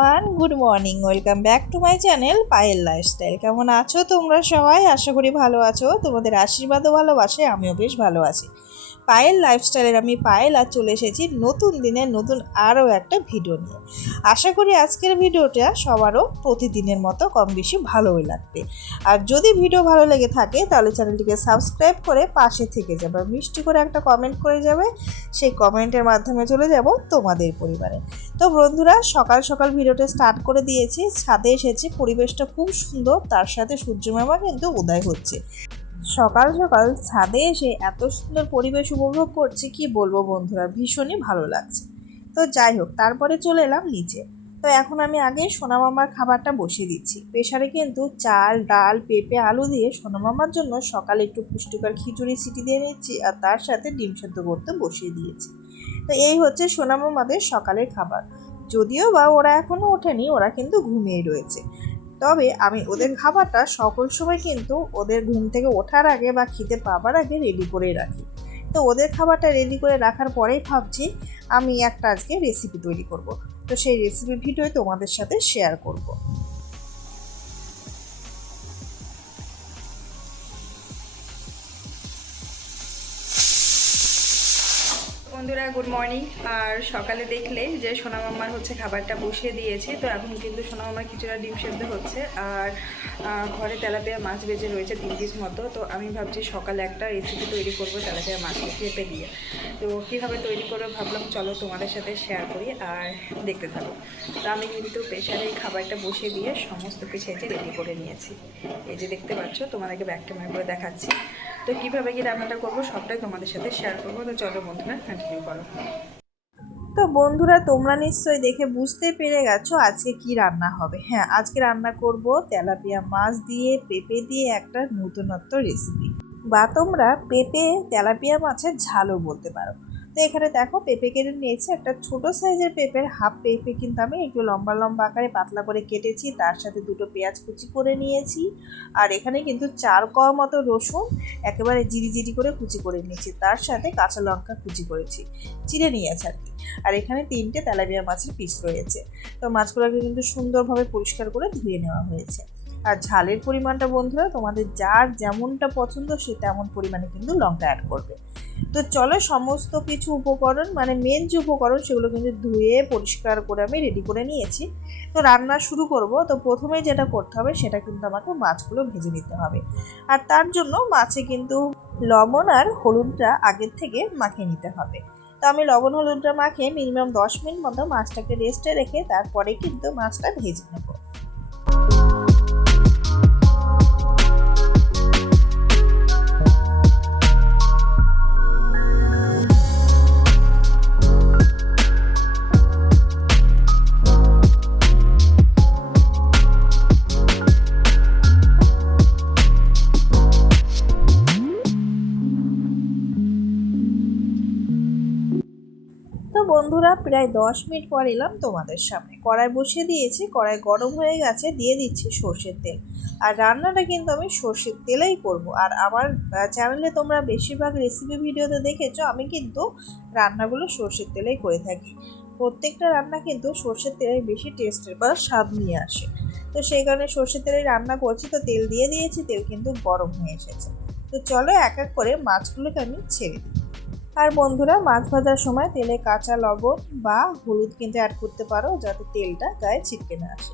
Everyone good morning welcome back to my channel Payel lifestyle কেমন আছো তোমরা সবাই? আশা করি ভালো আছো। তোমাদের আশীর্বাদও ভালোবাসে আমিও বেশ ভালো আছি। পায়েল লাইফস্টাইলের আমি পায়েল আর চলে এসেছি নতুন দিনের নতুন আরও একটা ভিডিও নিয়ে। আশা করি আজকের ভিডিওটা সবারও প্রতিদিনের মতো কম বেশি ভালোই লাগবে। আর যদি ভিডিও ভালো লেগে থাকে, তাহলে চ্যানেলটিকে সাবস্ক্রাইব করে পাশে থেকে যাবে মিষ্টি করে একটা কমেন্ট করে যাবে। সেই কমেন্টের মাধ্যমে চলে যাব তোমাদের পরিবারে। তো বন্ধুরা, সকাল সকাল ভিডিওটা স্টার্ট করে দিয়েছি। ছাদে এসেছি, পরিবেশটা খুব সুন্দর, তার সাথে সূর্যমামা কিন্তু উদয় হচ্ছে। সকাল সকাল ছাদে এসে এত সুন্দর পরিবেশ উপভোগ করছি, কি বলব বন্ধুরা? ভীষণই ভালো লাগছে। তো যাই হোক, তারপরে চলে এলাম নিচে। তো এখন আমি আগে সোনামামার খাবারটা বসিয়ে দিচ্ছি। প্রেশারে কিন্তু চাল, ডাল, পেঁপে, আলু দিয়ে সোনামামার জন্য সকালে একটু পুষ্টিকর খিচুড়ি সিটি দিয়ে নিচ্ছি আর তার সাথে ডিম সেদ্ধ করতে বসিয়ে দিয়েছি। তো এই হচ্ছে সোনামামাদের সকালের খাবার। যদিও বা ওরা এখনও ওঠেনি, ওরা কিন্তু ঘুমিয়ে রয়েছে। তবে আমি ওদের খাবারটা সকল সময় কিন্তু ওদের ঘুম থেকে ওঠার আগে বা খেতে পাবার আগে রেডি করে রাখি। তো ওদের খাবারটা রেডি করে রাখার পরেই ভাবছি আমি একটা আজকে রেসিপি তৈরি করব। তো সেই রেসিপি ভিডিও তোমাদের সাথে শেয়ার করব। বন্ধুরা গুড মর্নিং আর সকালে দেখলে যে সোনা মামার হচ্ছে খাবারটা বসিয়ে দিয়েছি, তো এখন কিন্তু সোনা মামার কিছুটা ডিম সেদ্ধ হচ্ছে। আর ঘরে তেলাপিয়া মাছ বেজে রয়েছে তিন পিস মতো, তো আমি ভাবছি সকালে একটা রেসিপি তৈরি করব তেলাপিয়া মাছকে পেঁপে দিয়ে। তো কীভাবে তৈরি করব ভাবলাম, চলো তোমাদের সাথে শেয়ার করি আর দেখতে থাকো। তো আমি কিন্তু প্রেশারে খাবারটা বসিয়ে দিয়ে সমস্ত কিছু যে রেডি করে নিয়েছি। এই যে দেখতে পাচ্ছ, তোমাদেরকে ব্যাক ক্যামেরা করে দেখাচ্ছি। তো কীভাবে কি রান্নাটা করব সবটাই তোমাদের সাথে শেয়ার করব। তো চলো বন্ধুরা কন্টিনিউ করো। তো বন্ধুরা, তোমরা নিশ্চয়ই দেখে বুঝতে পেরে গেছো আজকে কি রান্না হবে। হ্যাঁ আজকে রান্না করব তেলাপিয়া মাছ দিয়ে, পেঁপে দিয়ে একটা নতুনত্ব রেসিপি বা তোমরা পেঁপে, তেলাপিয়া মাছের ঝালও বলতে পারো। তো এখানে দেখো পেঁপে কেটে নিয়েছি। একটা ছোট সাইজের পেঁপের হাফ পেঁপে কিন্তু আমি একটু লম্বা লম্বা আকারে পাতলা করে কেটেছি। তার সাথে দুটো পেঁয়াজ কুচি করে নিয়েছি। আর এখানে কিন্তু চার কোয়া মতো রসুন একেবারে জিরি জিরি করে কুচি করে নিয়েছি। তার সাথে কাঁচা লঙ্কা কুচি করেছি। চিড়ে নিয়েছি আর কি। আর এখানে তিনটে তেলাপিয়া মাছের পিস রয়েছে। তো মাছগুলোকে কিন্তু সুন্দরভাবে পরিষ্কার করে ধুয়ে নেওয়া হয়েছে। আর ঝালের পরিমাণটা বন্ধুরা, তোমাদের যার যেমনটা পছন্দ সে তেমন পরিমাণে কিন্তু লঙ্কা অ্যাড করবে। তো চলো সমস্ত কিছু উপকরণ মানে মেন যে উপকরণ সেগুলো কিন্তু ধুয়ে, পরিষ্কার করে আমি রেডি করে নিয়েছি। তো রান্না শুরু করব। তো প্রথমে যেটা করতে হবে সেটা কিন্তু আমাকে মাছগুলো ভেজে নিতে হবে। আর তার জন্য মাছে কিন্তু লবণ আর হলুদটা আগের থেকে মাখিয়ে নিতে হবে। তো আমি লবণ হলুদটা মাখিয়ে মিনিমাম দশ মিনিট মতো মাছটাকে রেস্টে রেখে তারপরে কিন্তু মাছটা ভেজে নেব। প্রায় দশ মিনিট পর এলাম তোমাদের সামনে। কড়াই বসিয়ে দিয়েছি, কড়াই গরম হয়ে গেছে, দিয়ে দিচ্ছি সর্ষের তেল। আর রান্নাটা কিন্তু আমি সর্ষের তেলেই করব। আর আমার চ্যানেলে তোমরা বেশিরভাগ রেসিপি ভিডিওতে দেখেছ, আমি কিন্তু রান্নাগুলো সর্ষের তেলেই করে থাকি। প্রত্যেকটা রান্না কিন্তু সর্ষের তেলের বেশি টেস্টের বা স্বাদ নিয়ে আসে। তো সেই কারণে সর্ষের তেলে রান্না করছি। তো তেল দিয়ে দিয়েছি, তেল কিন্তু গরম হয়ে এসেছে। তো চলো এক এক করে মাছগুলোকে আমি ছেড়ে দিই। আর বন্ধুরা, মাছ ভাজার সময় তেলে কাঁচা লবণ বা হলুদ কিন্তু অ্যাড করতে পারো, যাতে তেলটা গায়ে ছিটকে না আসে।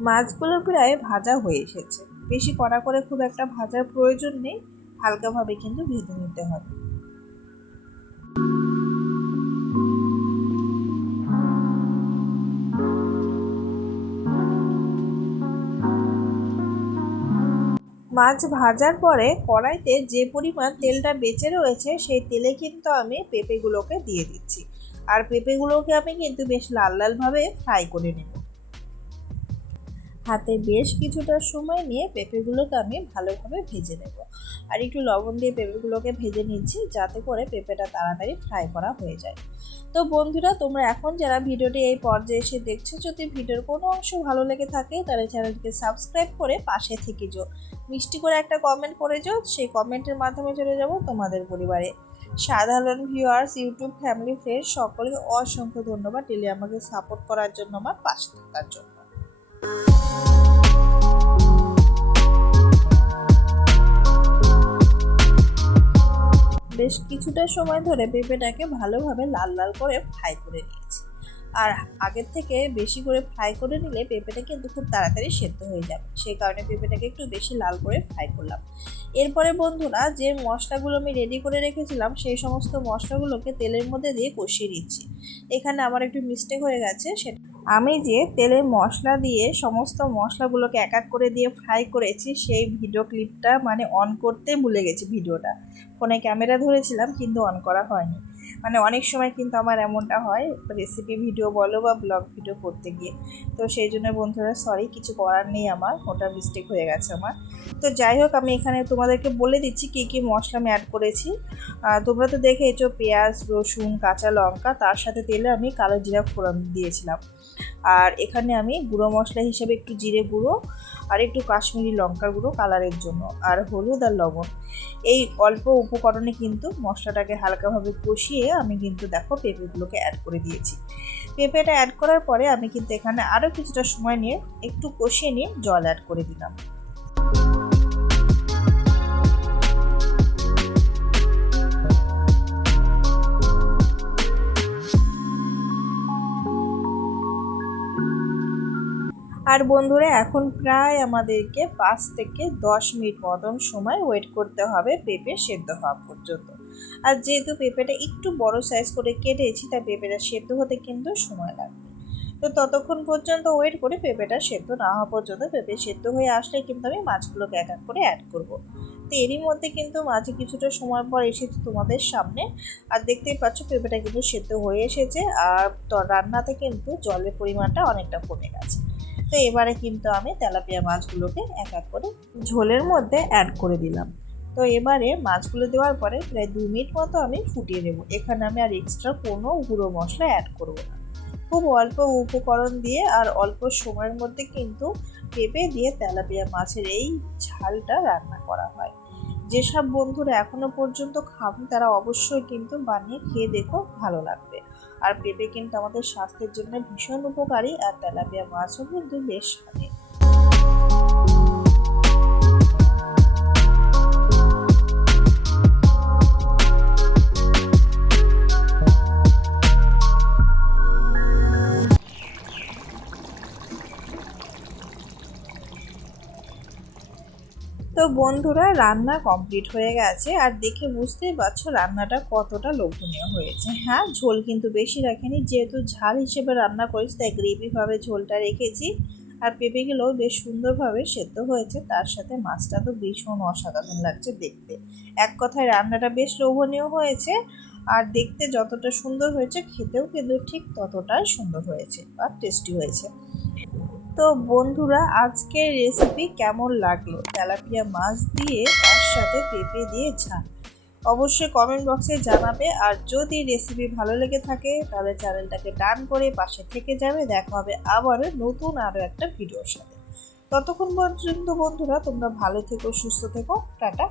মাছগুলো প্রায় ভাজা হয়ে এসেছে। বেশি কড়া করে খুব একটা ভাজার প্রয়োজন নেই, হালকাভাবে কিন্তু ভেজে নিতে হবে। মাছ ভাজার পরে কড়াইতে যে পরিমাণ তেলটা বেঁচে রয়েছে, সেই তেলে কিন্তু আমি পেঁপেগুলোকে দিয়ে দিচ্ছি। আর পেঁপেগুলোকে আমি কিন্তু বেশ লাল লালভাবে ফ্রাই করে নেব। হাতে বেশ কিছুটা সময় নিয়ে পেঁপেগুলোকে আমি ভালোভাবে ভেজে নেব। আর একটু লবণ দিয়ে পেঁপেগুলোকে ভেজে নিচ্ছি, যাতে করে পেঁপেটা তাড়াতাড়ি ফ্রাই করা হয়ে যায়। তো বন্ধুরা, তোমরা এখন যারা ভিডিওটি এই পর্যায়ে এসে দেখছ, যদি ভিডিওর কোনো অংশ ভালো লেগে থাকে, তাহলে চ্যানেলটিকে সাবস্ক্রাইব করে পাশে থেকে যাও। মিষ্টি করে একটা কমেন্ট করে যাও, সেই কমেন্টের মাধ্যমে চলে যাব তোমাদের পরিবারে। সাধারণ ভিউয়ার্স ইউটিউব ফ্যামিলি ফ্রেন্ড সকলকে অসংখ্য ধন্যবাদ। ডেলি আমাকে সাপোর্ট করার জন্য, আমার পাশে থাকার জন্য। বেশ কিছুটা সময় ধরে পেঁপেটাকে ভালোভাবে লাল লাল করে ফ্রাই করে নিয়েছি। আর আগের থেকে বেশি করে ফ্রাই করে নিলে পেঁপেটা কিন্তু খুব তাড়াতাড়ি সেদ্ধ হয়ে যাবে। সেই কারণে পেঁপেটাকে একটু বেশি লাল করে ফ্রাই করলাম। এরপরে বন্ধুরা যে মশলাগুলো আমি রেডি করে রেখেছিলাম, সেই সমস্ত মশলাগুলোকে তেলের মধ্যে দিয়ে কষিয়ে নিচ্ছি। এখানে আমার একটু মিস্টেক হয়ে গেছে, সেটা আমি যে তেলে মশলা দিয়ে সমস্ত মশলাগুলোকে এক এক করে দিয়ে ফ্রাই করেছি, সেই ভিডিও ক্লিপটা মানে অন করতে ভুলে গেছি ভিডিওটা। ফোনে ক্যামেরা ধরেছিলাম, কিন্তু অন করা হয়নি। মানে অনেক সময় কিন্তু আমার এমনটা হয় রেসিপি ভিডিও বলো বা ব্লগ ভিডিও করতে গিয়ে। তো সেই জন্য বন্ধুরা সরি কিছু করার নেই আমার, ওটা মিস্টেক হয়ে গেছে আমার। তো যাই হোক, আমি এখানে তোমাদেরকে বলে দিচ্ছি কী কী মশলা আমি অ্যাড করেছি। তোমরা তো দেখে দেখেছ পেঁয়াজ, রসুন, কাঁচা লঙ্কা, তার সাথে তেলে আমি কালো জিরা ফোড়ন দিয়েছিলাম। আর এখানে আমি গুঁড়ো মশলা হিসেবে একটু জিরে গুঁড়ো আর একটু কাশ্মীরি লঙ্কার গুঁড়ো কালারের জন্য, আর হলুদ আর লবণ। এই অল্প উপকরণে কিন্তু মশলাটাকে হালকাভাবে কষিয়ে আমি কিন্তু দেখো পেঁপেগুলোকে অ্যাড করে দিয়েছি। পেঁপেটা অ্যাড করার পরে আমি কিন্তু এখানে আরও কিছুটা সময় নিয়ে একটু কষিয়ে নিয়ে জল অ্যাড করে দিলাম। আর বন্ধুরা, এখন প্রায় আমাদেরকে পাঁচ থেকে দশ মিনিট মতন সময় ওয়েট করতে হবে পেঁপে সেদ্ধ হওয়া পর্যন্ত। আর যেহেতু পেঁপেটা একটু বড় সাইজ করে কেটেছি, তাই পেঁপেটা সেদ্ধ হতে কিন্তু সময় লাগবে। তো ততক্ষণ পর্যন্ত ওয়েট করে পেঁপেটা সেদ্ধ না হওয়া পর্যন্ত পেঁপে সেদ্ধ হয়ে আসলে কিন্তু আমি মাছগুলোকে এক এক করে অ্যাড করব। তো এরই মধ্যে কিন্তু মাঝে কিছুটা সময় পর এসেছে তোমাদের সামনে। আর দেখতেই পাচ্ছ পেঁপেটা কিন্তু সেদ্ধ হয়ে এসেছে আর রান্নাতে কিন্তু জলের পরিমাণটা অনেকটা কমে গেছে। তো এবারে কিন্তু আমি তেলাপিয়া মাছগুলোকে এক এক করে ঝোলের মধ্যে অ্যাড করে দিলাম। তো এবারে মাছগুলো দেওয়ার পরে প্রায় দু মিনিট মতো আমি ফুটিয়ে নেব। এখানে আমি আর এক্সট্রা কোনো গুঁড়ো মশলা অ্যাড করব না। খুব অল্প উপকরণ দিয়ে আর অল্প সময়ের মধ্যে কিন্তু পেঁপে দিয়ে তেলাপিয়া মাছের এই ঝালটা রান্না করা হয়। যেসব বন্ধুরা এখনও পর্যন্ত খাবে, তারা অবশ্যই কিন্তু বানিয়ে খেয়ে দেখো ভালো লাগবে। আর পেঁপে কিন্তু আমাদের স্বাস্থ্যের জন্য ভীষণ উপকারী, আর তেলাপিয়া মাছও কিন্তু বেশ স্বাদের তো বন্ধুরা, রান্না কমপ্লিট হয়ে গেছে আর দেখে বুঝতেই পারছ রান্নাটা কতটা লোভনীয় হয়েছে। হ্যাঁ ঝোল কিন্তু বেশি রাখিনি, যেহেতু ঝাল হিসেবে রান্না করেছি, তাই গ্রেভিভাবে ঝোলটা রেখেছি আর পেঁপেগুলোও বেশ সুন্দরভাবে সেদ্ধ হয়েছে, তার সাথে মাছটা তো ভীষণ অসাধারণ লাগছে দেখতে। এক কথায় রান্নাটা বেশ লোভনীয় হয়েছে আর দেখতে যতটা সুন্দর হয়েছে, খেতেও কিন্তু ঠিক ততটাই সুন্দর হয়েছে আর টেস্টি হয়েছে। তো বন্ধুরা, আজকের রেসিপি কেমন লাগল? তেলাপিয়া মাছ দিয়ে তার সাথে পেঁপে দিয়ে ঝাল। অবশ্যই কমেন্ট বক্সে জানাবে। আর যদি রেসিপি ভালো লেগে থাকে, তাহলে চ্যানেলটাকে ডান করে পাশে থেকে যাবে। দেখা হবে আবারও নতুন আরও একটা ভিডিওর সাথে। ততক্ষণ পর্যন্ত বন্ধুরা, তোমরা ভালো থেকো, সুস্থ থেকো। টাটা।